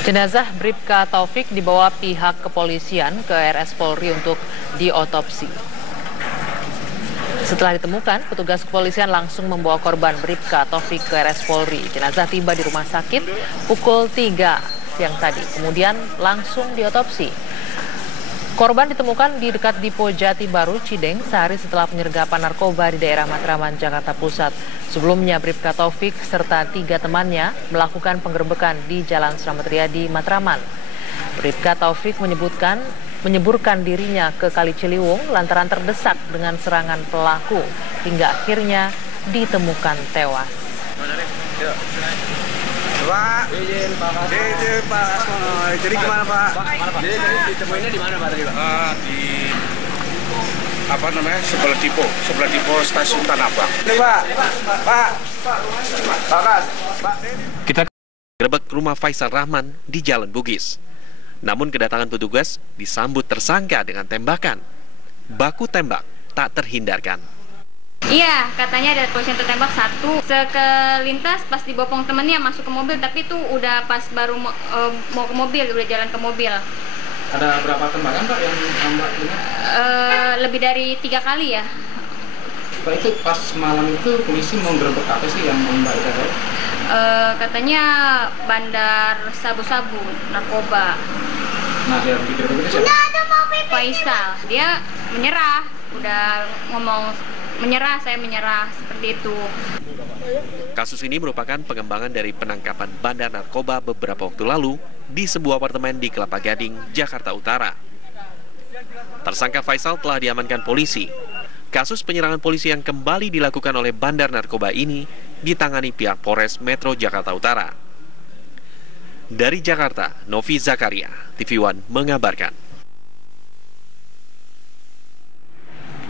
Jenazah Bribka Taufik dibawa pihak kepolisian ke RS Polri untuk diotopsi. Setelah ditemukan, petugas kepolisian langsung membawa korban Bribka Taufik ke RS Polri. Jenazah tiba di rumah sakit pukul 3 siang tadi, kemudian langsung diotopsi. Korban ditemukan di dekat Dipo Jati Baru, Cideng, sehari setelah penyergapan narkoba di daerah Matraman, Jakarta Pusat. Sebelumnya, Bribka Taufik serta 3 temannya melakukan penggerebekan di Jalan Slamet Riyadi, Matraman. Bribka Taufik menyeburkan dirinya ke Kali Ciliwung lantaran terdesak dengan serangan pelaku, hingga akhirnya ditemukan tewas. Pak, izin Pak Asmono. Jadi gimana Pak? Jadi ditemuinnya di mana Pak tadi Pak? Di sebelah Dipo Stasiun Tanah Abang. Ini Pak. Kita gerebek rumah Faisal Rahman di Jalan Bugis. Namun kedatangan petugas disambut tersangka dengan tembakan. Baku tembak tak terhindarkan. Iya, katanya ada polisi yang tertembak 1. Sekelintas pas dibopong temennya masuk ke mobil, tapi itu udah pas baru mau ke mobil, udah jalan ke mobil. Ada berapa tembakan Pak yang Mbak dengar? Lebih dari 3 kali ya. Pak, itu pas malam itu polisi mau gerebek apa sih yang Mbak tahu? Katanya bandar sabu-sabu, narkoba. Nah, yang digerebek itu siapa? Faisal, dia menyerah, udah ngomong saya menyerah, seperti itu. Kasus ini merupakan pengembangan dari penangkapan bandar narkoba beberapa waktu lalu di sebuah apartemen di Kelapa Gading, Jakarta Utara. Tersangka Faisal telah diamankan polisi. Kasus penyerangan polisi yang kembali dilakukan oleh bandar narkoba ini ditangani pihak Polres Metro Jakarta Utara. Dari Jakarta, Novi Zakaria, TV One mengabarkan.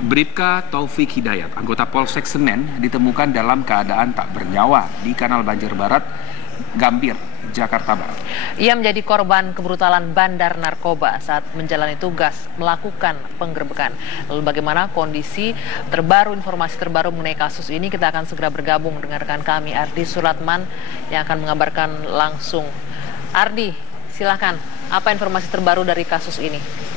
Bribka Taufik Hidayat, anggota Polsek Senen, ditemukan dalam keadaan tak bernyawa di Kanal Banjir Barat, Gambir, Jakarta Barat. Ia menjadi korban kebrutalan bandar narkoba saat menjalani tugas melakukan penggerebekan. Lalu bagaimana kondisi terbaru, informasi terbaru mengenai kasus ini? Kita akan segera bergabung dengan rekan kami Ardi Suratman yang akan mengabarkan langsung. Ardi, silakan. Apa informasi terbaru dari kasus ini?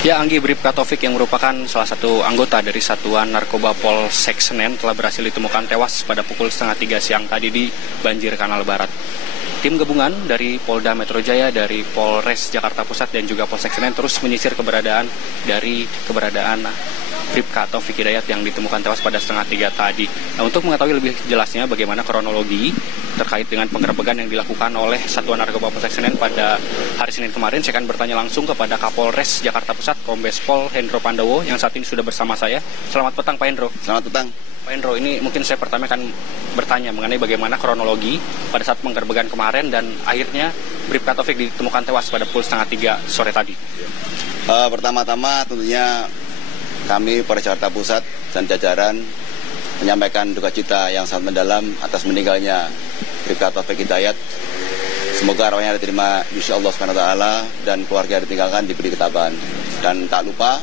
Ya, Anggi, Bribka Taufik yang merupakan salah satu anggota dari Satuan Narkoba Polsek Senen telah berhasil ditemukan tewas pada pukul 2:30 siang tadi di Banjir Kanal Barat. Tim gabungan dari Polda Metro Jaya, dari Polres Jakarta Pusat dan juga Polsek Senen terus menyisir keberadaan Bribka Taufik Hidayat yang ditemukan tewas pada 2:30 tadi. Nah, untuk mengetahui lebih jelasnya bagaimana kronologi terkait dengan penggerebekan yang dilakukan oleh Satuan Narkoba Polsek Senen pada hari Senin kemarin, saya akan bertanya langsung kepada Kapolres Jakarta Pusat, Kombes Pol Hendro Pandowo, yang saat ini sudah bersama saya. Selamat petang, Pak Hendro. Selamat petang. Pak Hendro, ini mungkin saya pertama akan bertanya mengenai bagaimana kronologi pada saat penggerebekan kemarin dan akhirnya Bribka Taufik ditemukan tewas pada pukul 2:30 sore tadi. Pertama-tama tentunya kami Polres Jakarta Pusat dan jajaran menyampaikan duka cita yang sangat mendalam atas meninggalnya Bribka Taufik Hidayat. Semoga arwahnya diterima di sisi Allah SWT dan keluarga yang ditinggalkan diberi ketabahan. Dan tak lupa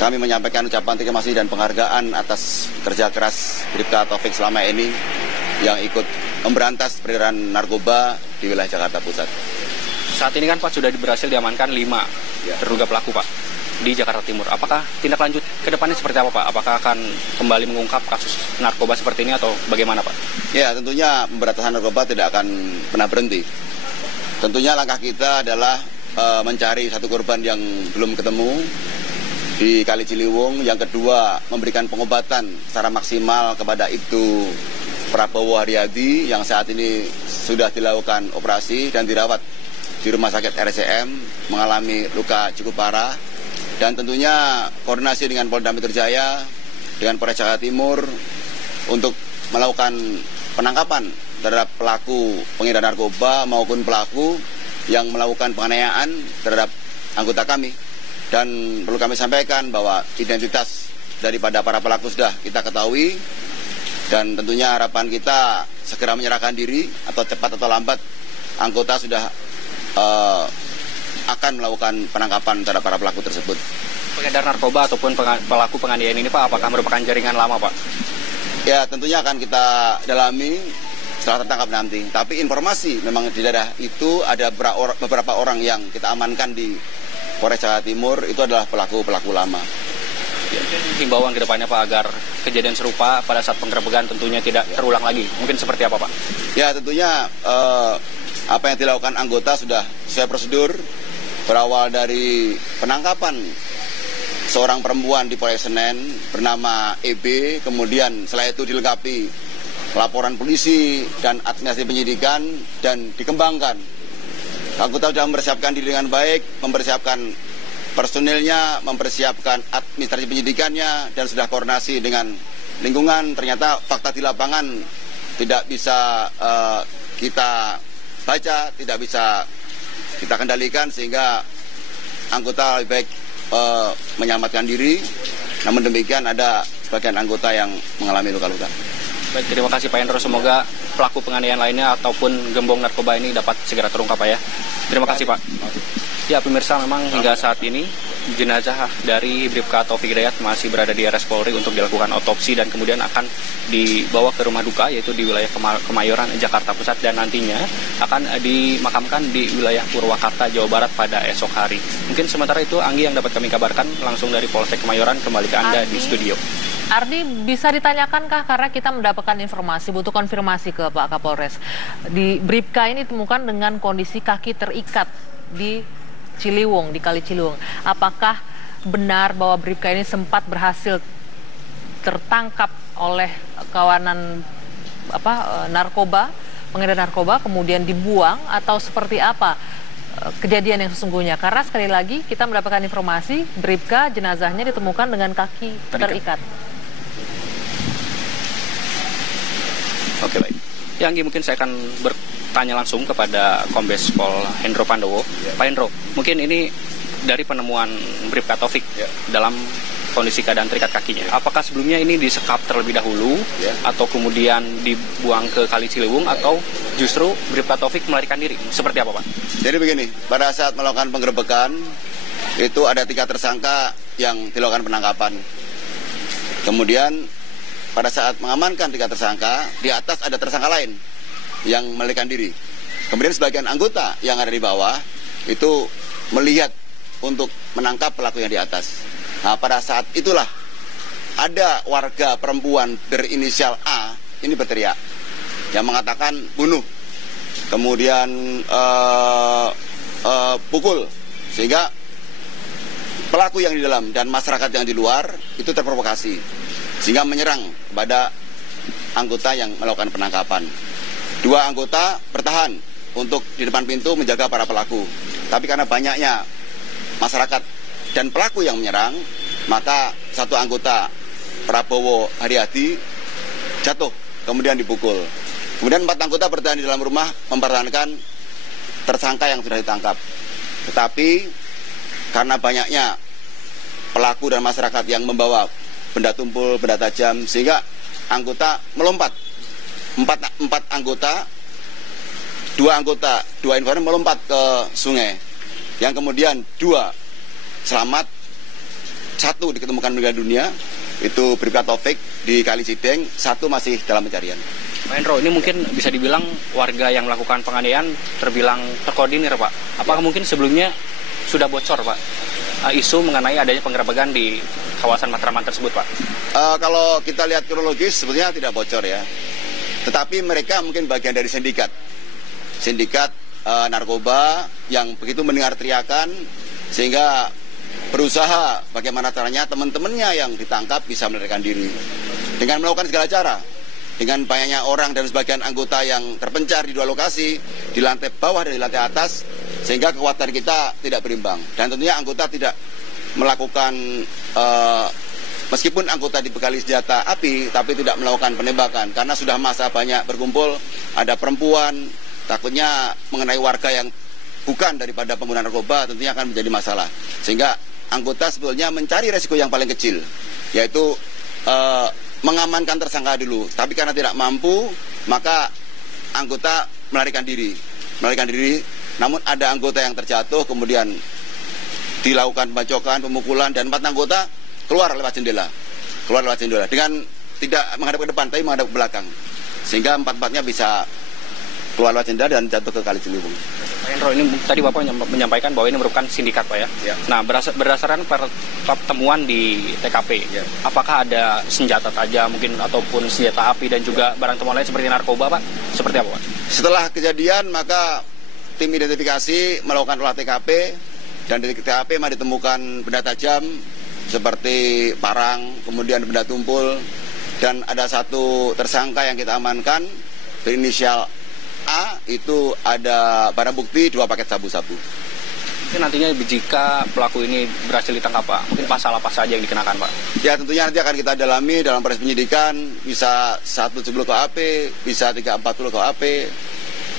kami menyampaikan ucapan terima kasih dan penghargaan atas kerja keras Bribka Taufik selama ini yang ikut memberantas peredaran narkoba di wilayah Jakarta Pusat. Saat ini kan Pak sudah berhasil diamankan 5 terduga pelaku Pak di Jakarta Timur. Apakah tindak lanjut ke depannya seperti apa Pak? Apakah akan kembali mengungkap kasus narkoba seperti ini atau bagaimana Pak? Ya, tentunya pemberantasan narkoba tidak akan pernah berhenti. Tentunya langkah kita adalah mencari satu korban yang belum ketemu di Kali Ciliwung. Yang kedua, memberikan pengobatan secara maksimal kepada Ibtu Prabowo Haryadi yang saat ini sudah dilakukan operasi dan dirawat di Rumah Sakit RSCM mengalami luka cukup parah. Dan tentunya koordinasi dengan Polda Metro Jaya, dengan Polres Jakarta Timur untuk melakukan penangkapan terhadap pelaku pengedaran narkoba maupun pelaku yang melakukan penganiayaan terhadap anggota kami. Dan perlu kami sampaikan bahwa identitas daripada para pelaku sudah kita ketahui dan tentunya harapan kita segera menyerahkan diri atau cepat atau lambat anggota sudah akan melakukan penangkapan terhadap para pelaku tersebut. Pengedar narkoba ataupun pelaku penganiayaan ini Pak, apakah merupakan jaringan lama Pak? Ya, tentunya akan kita dalami setelah tertangkap nanti. Tapi informasi memang di daerah itu ada beberapa orang yang kita amankan di Polres Jakarta Timur, itu adalah pelaku lama. Himbauan ke depannya Pak agar kejadian serupa pada saat penggerebekan tentunya tidak terulang lagi. Mungkin seperti apa Pak? Ya tentunya apa yang dilakukan anggota sudah sesuai prosedur, berawal dari penangkapan seorang perempuan di Polres Senen bernama EB, kemudian setelah itu dilengkapi laporan polisi dan administrasi penyidikan dan dikembangkan. Anggota sudah mempersiapkan diri dengan baik, mempersiapkan personilnya, mempersiapkan administrasi penyidikannya, dan sudah koordinasi dengan lingkungan. Ternyata fakta di lapangan tidak bisa kita baca, tidak bisa kita kendalikan, sehingga anggota lebih baik menyelamatkan diri. Namun demikian ada sebagian anggota yang mengalami luka-luka. Baik, terima kasih Pak Hendro. Semoga pelaku penganiayaan lainnya ataupun gembong narkoba ini dapat segera terungkap Pak ya. Terima kasih Pak. Ya pemirsa, memang hingga saat ini jenazah dari Bribka Taufik Hidayat masih berada di RS Polri untuk dilakukan otopsi dan kemudian akan dibawa ke rumah duka yaitu di wilayah Kemayoran, Jakarta Pusat, dan nantinya akan dimakamkan di wilayah Purwakarta, Jawa Barat pada esok hari. Mungkin sementara itu Anggi yang dapat kami kabarkan langsung dari Polsek Kemayoran, kembali ke Anda di studio. Ardi, bisa ditanyakankah, karena kita mendapatkan informasi, butuh konfirmasi ke Pak Kapolres, di Bribka ini ditemukan dengan kondisi kaki terikat di Ciliwung, di Kali Ciliwung. Apakah benar bahwa Bribka ini sempat berhasil tertangkap oleh kawanan narkoba, pengedar narkoba, kemudian dibuang, atau seperti apa kejadian yang sesungguhnya? Karena sekali lagi kita mendapatkan informasi Bribka jenazahnya ditemukan dengan kaki terikat. Oke, baik. Ya, Anggi, mungkin saya akan bertanya langsung kepada Kombes Pol Hendro Pandowo. Pak Hendro, mungkin ini dari penemuan Bribka Taufik dalam kondisi keadaan terikat kakinya. Apakah sebelumnya ini disekap terlebih dahulu atau kemudian dibuang ke Kali Ciliwung atau justru Bribka Taufik melarikan diri? Seperti apa, Pak? Jadi begini, pada saat melakukan penggerebekan itu ada 3 tersangka yang dilakukan penangkapan. Kemudian pada saat mengamankan 3 tersangka, di atas ada tersangka lain yang melarikan diri. Kemudian sebagian anggota yang ada di bawah itu melihat untuk menangkap pelaku yang di atas. Nah, pada saat itulah ada warga perempuan berinisial A ini berteriak yang mengatakan bunuh, kemudian pukul, sehingga pelaku yang di dalam dan masyarakat yang di luar itu terprovokasi sehingga menyerang kepada anggota yang melakukan penangkapan. 2 anggota bertahan untuk di depan pintu menjaga para pelaku, tapi karena banyaknya masyarakat dan pelaku yang menyerang, maka 1 anggota Prabowo Haryadi jatuh kemudian dipukul. Kemudian 4 anggota bertahan di dalam rumah mempertahankan tersangka yang sudah ditangkap. Tetapi karena banyaknya pelaku dan masyarakat yang membawa benda tumpul, benda tajam, sehingga anggota melompat. 4 anggota, 2 informan melompat ke sungai. Yang kemudian 2 selamat, 1 diketemukan meninggal dunia, itu Bribka Taufik di Kali Cideng, 1 masih dalam pencarian. Pak Hendro, ini mungkin bisa dibilang warga yang melakukan penganiayaan terbilang terkoordinir, Pak. Apakah mungkin sebelumnya sudah bocor, Pak, isu mengenai adanya penggerebekan di kawasan Matraman tersebut, Pak? Kalau kita lihat kronologis sebetulnya tidak bocor ya. Tetapi mereka mungkin bagian dari sindikat narkoba yang begitu mendengar teriakan sehingga berusaha bagaimana caranya teman-temannya yang ditangkap bisa melarikan diri dengan melakukan segala cara. Dengan banyaknya orang dan sebagian anggota yang terpencar di 2 lokasi, di lantai bawah dan di lantai atas, sehingga kekuatan kita tidak berimbang. Dan tentunya anggota tidak melakukan, meskipun anggota dibekali senjata api, tapi tidak melakukan penembakan. Karena sudah massa banyak berkumpul, ada perempuan, takutnya mengenai warga yang bukan daripada pengguna narkoba, tentunya akan menjadi masalah. Sehingga anggota sebetulnya mencari resiko yang paling kecil, yaitu mengamankan tersangka dulu. Tapi karena tidak mampu, maka anggota melarikan diri. Namun ada anggota yang terjatuh, kemudian dilakukan pembacokan, pemukulan, dan 4 anggota keluar lewat jendela dengan tidak menghadap ke depan, tapi menghadap ke belakang. sehingga empat-empatnya bisa keluar lewat jendela dan jatuh ke Kali Ciliwung. Pak Hendro, ini tadi Bapak menyampaikan bahwa ini merupakan sindikat, Pak ya? Ya. Nah, berdasarkan pertemuan di TKP, ya, apakah ada senjata tajam mungkin ataupun senjata api dan juga barang temuan lain seperti narkoba, Pak? Seperti apa, Pak? Setelah kejadian, maka tim identifikasi melakukan olah TKP, dan di TKP masih ditemukan benda tajam seperti parang, kemudian benda tumpul, dan ada satu tersangka yang kita amankan berinisial A, itu ada barang bukti 2 paket sabu-sabu. Mungkin nantinya jika pelaku ini berhasil ditangkap, Pak, mungkin pasal apa saja yang dikenakan, Pak? Ya, tentunya nanti akan kita dalami dalam proses penyidikan, bisa 170 KUHP, bisa 340 KUHP,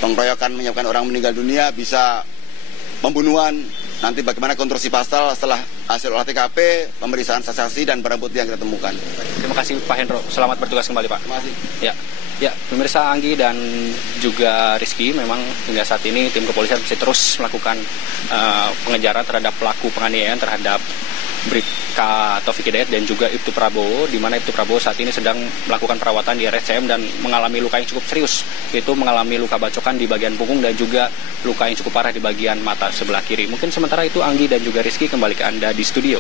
pengeroyokan menyebabkan orang meninggal dunia, bisa pembunuhan. Nanti bagaimana konstruksi pasal setelah hasil olah TKP, pemeriksaan saksi dan barang bukti yang kita temukan. Terima kasih Pak Hendro, selamat bertugas kembali, Pak. Terima kasih. Ya, pemirsa, Anggi dan juga Rizky, memang hingga saat ini tim kepolisian masih terus melakukan pengejaran terhadap pelaku penganiayaan terhadap Bribka Taufik Hidayat dan juga Ibtu Prabowo, di mana Ibtu Prabowo saat ini sedang melakukan perawatan di RSCM dan mengalami luka yang cukup serius, yaitu mengalami luka bacokan di bagian punggung dan juga luka yang cukup parah di bagian mata sebelah kiri. Mungkin sementara itu Anggi dan juga Rizky kembali ke Anda di studio.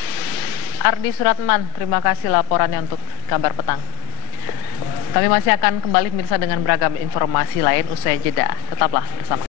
Ardi Suratman, terima kasih laporannya untuk Kabar Petang. Kami masih akan kembali pemirsa dengan beragam informasi lain usai jeda. Tetaplah bersama.